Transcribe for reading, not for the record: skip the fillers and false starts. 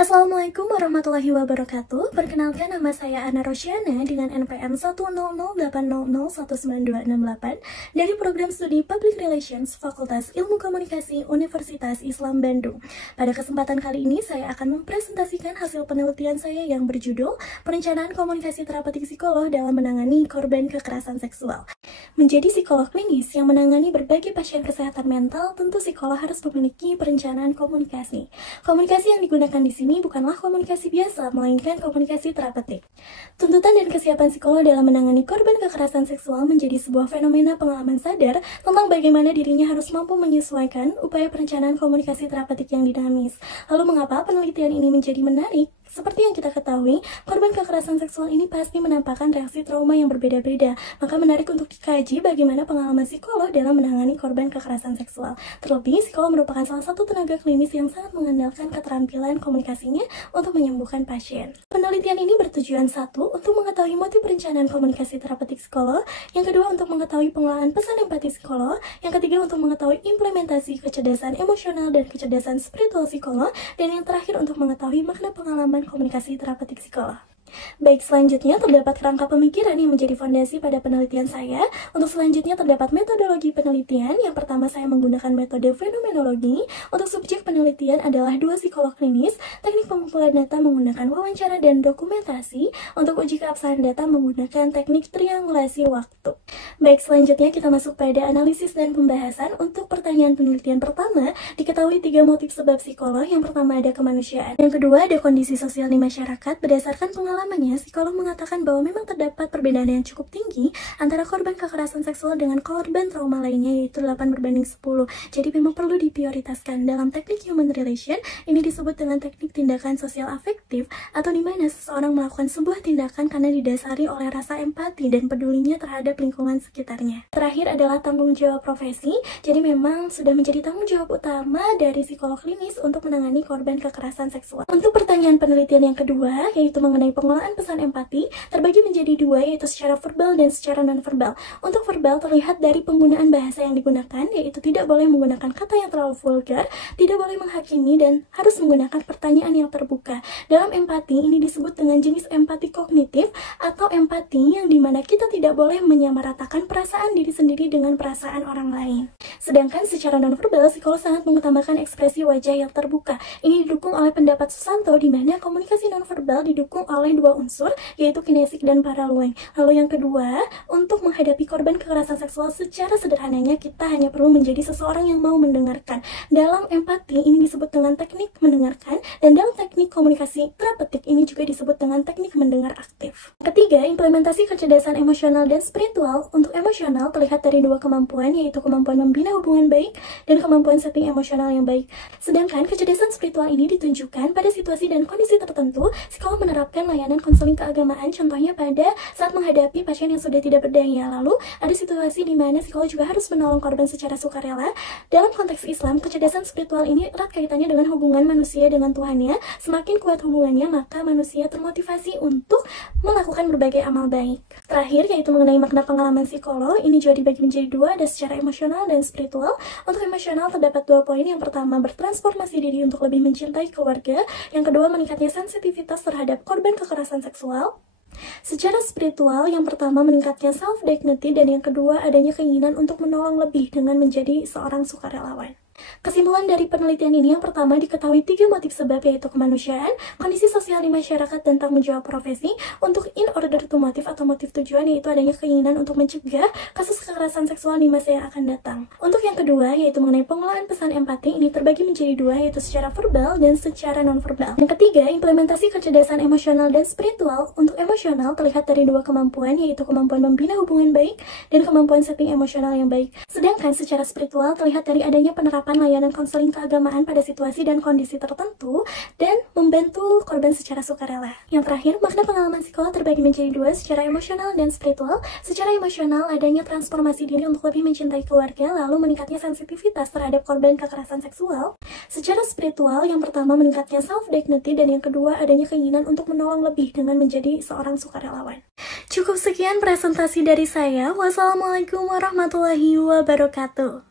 Assalamualaikum warahmatullahi wabarakatuh. Perkenalkan, nama saya Ana Rosyana dengan NPM 10080019268 dari Program Studi Public Relations Fakultas Ilmu Komunikasi Universitas Islam Bandung. Pada kesempatan kali ini saya akan mempresentasikan hasil penelitian saya yang berjudul Perencanaan Komunikasi Terapeutik Psikolog dalam Menangani Korban Kekerasan Seksual. Menjadi psikolog klinis yang menangani berbagai pasien kesehatan mental, tentu psikolog harus memiliki perencanaan komunikasi. Komunikasi yang digunakan di sini bukanlah komunikasi biasa, melainkan komunikasi terapeutik. Tuntutan dan kesiapan psikolog dalam menangani korban kekerasan seksual menjadi sebuah fenomena pengalaman sadar tentang bagaimana dirinya harus mampu menyesuaikan upaya perencanaan komunikasi terapeutik yang dinamis. Lalu mengapa penelitian ini menjadi menarik? Seperti yang kita ketahui, korban kekerasan seksual ini pasti menampakkan reaksi trauma yang berbeda-beda. Maka menarik untuk dikaji bagaimana pengalaman psikolog dalam menangani korban kekerasan seksual. Terlebih, psikolog merupakan salah satu tenaga klinis yang sangat mengandalkan keterampilan komunikasinya untuk menyembuhkan pasien. Penelitian ini bertujuan satu, untuk mengetahui motif perencanaan komunikasi terapeutik psikolog, yang kedua untuk mengetahui pengolahan pesan empati psikolog, yang ketiga untuk mengetahui implementasi kecerdasan emosional dan kecerdasan spiritual psikolog, dan yang terakhir untuk mengetahui makna pengalaman komunikasi terapeutik psikolog. Baik, selanjutnya terdapat kerangka pemikiran yang menjadi fondasi pada penelitian saya. Untuk selanjutnya terdapat metodologi penelitian. Yang pertama, saya menggunakan metode fenomenologi. Untuk subjek penelitian adalah dua psikolog klinis, teknik pengumpulan data menggunakan wawancara dan dokumentasi. Untuk uji keabsahan data menggunakan teknik triangulasi waktu. Baik, selanjutnya kita masuk pada analisis dan pembahasan. Untuk pertanyaan penelitian pertama, diketahui 3 motif sebab psikolog. Yang pertama ada kemanusiaan. Yang kedua ada kondisi sosial di masyarakat. Berdasarkan pengalamannya, psikolog mengatakan bahwa memang terdapat perbedaan yang cukup tinggi antara korban kekerasan seksual dengan korban trauma lainnya, yaitu 8:10. Jadi memang perlu diprioritaskan. Dalam teknik human relation, ini disebut dengan teknik tindakan sosial afektif, atau di mana seseorang melakukan sebuah tindakan karena didasari oleh rasa empati dan pedulinya terhadap lingkungan sekitarnya. Terakhir adalah tanggung jawab profesi. Jadi memang sudah menjadi tanggung jawab utama dari psikolog klinis untuk menangani korban kekerasan seksual. Untuk pertanyaan penelitian yang kedua, yaitu mengenai pengolahan pesan empati, terbagi menjadi 2, yaitu secara verbal dan secara non-verbal. Untuk verbal terlihat dari penggunaan bahasa yang digunakan, yaitu tidak boleh menggunakan kata yang terlalu vulgar, tidak boleh menghakimi, dan harus menggunakan pertanyaan yang terbuka. Dalam empati, ini disebut dengan jenis empati kognitif atau empati yang dimana kita tidak boleh menyamaratakan perasaan diri sendiri dengan perasaan orang lain. Sedangkan secara non-verbal, psikolog sangat mengutamakan ekspresi wajah yang terbuka. Ini didukung oleh pendapat Susanto, di mana komunikasi non-verbal didukung oleh 2 unsur, yaitu kinesik dan paralueng. Lalu yang kedua, untuk menghadapi korban kekerasan seksual secara sederhananya, kita hanya perlu menjadi seseorang yang mau mendengarkan. Dalam empati, ini disebut dengan teknik mendengarkan, dan dalam teknik komunikasi terapeutik, ini juga disebut dengan teknik mendengar aktif. Ketiga, implementasi kecerdasan emosional dan spiritual. Untuk emosional terlihat dari 2 kemampuan, yaitu kemampuan membina hubungan baik dan kemampuan setting emosional yang baik. Sedangkan kecerdasan spiritual ini ditunjukkan pada situasi dan kondisi tertentu. Psikolog menerapkan layanan konseling keagamaan, contohnya pada saat menghadapi pasien yang sudah tidak berdaya. Lalu ada situasi di mana psikolog juga harus menolong korban secara sukarela. Dalam konteks Islam, kecerdasan spiritual ini erat kaitannya dengan hubungan manusia dengan Tuhannya. Semakin kuat hubungannya, maka manusia termotivasi untuk melakukan berbagai amal baik. Terakhir, yaitu mengenai makna pengalaman psikolog, ini juga dibagi menjadi 2, ada secara emosional dan spiritual. Untuk emosional terdapat 2 poin. Yang pertama, bertransformasi diri untuk lebih mencintai keluarga. Yang kedua, meningkatnya sensitivitas terhadap korban kekerasan seksual. Secara spiritual, yang pertama meningkatnya self-dignity, dan yang kedua adanya keinginan untuk menolong lebih dengan menjadi seorang sukarelawan. Kesimpulan dari penelitian ini, yang pertama diketahui 3 motif sebab, yaitu kemanusiaan, kondisi sosial di masyarakat, dan tanggung jawab profesi. Untuk in order to motif atau motif tujuan, yaitu adanya keinginan untuk mencegah kasus kekerasan seksual di masa yang akan datang. Untuk yang kedua, yaitu mengenai pengolahan pesan empati, ini terbagi menjadi 2, yaitu secara verbal dan secara non-verbal. Yang ketiga, implementasi kecerdasan emosional dan spiritual. Untuk emosional terlihat dari 2 kemampuan, yaitu kemampuan membina hubungan baik dan kemampuan setting emosional yang baik. Sedangkan secara spiritual terlihat dari adanya penerapan layanan konseling keagamaan pada situasi dan kondisi tertentu, dan membantu korban secara sukarela. Yang terakhir, makna pengalaman psikolog terbagi menjadi 2, secara emosional dan spiritual. Secara emosional, adanya transformasi diri untuk lebih mencintai keluarga, lalu meningkatnya sensitivitas terhadap korban kekerasan seksual. Secara spiritual, yang pertama meningkatnya self-dignity, dan yang kedua adanya keinginan untuk menolong lebih dengan menjadi seorang sukarelawan. Cukup sekian presentasi dari saya. Wassalamualaikum warahmatullahi wabarakatuh.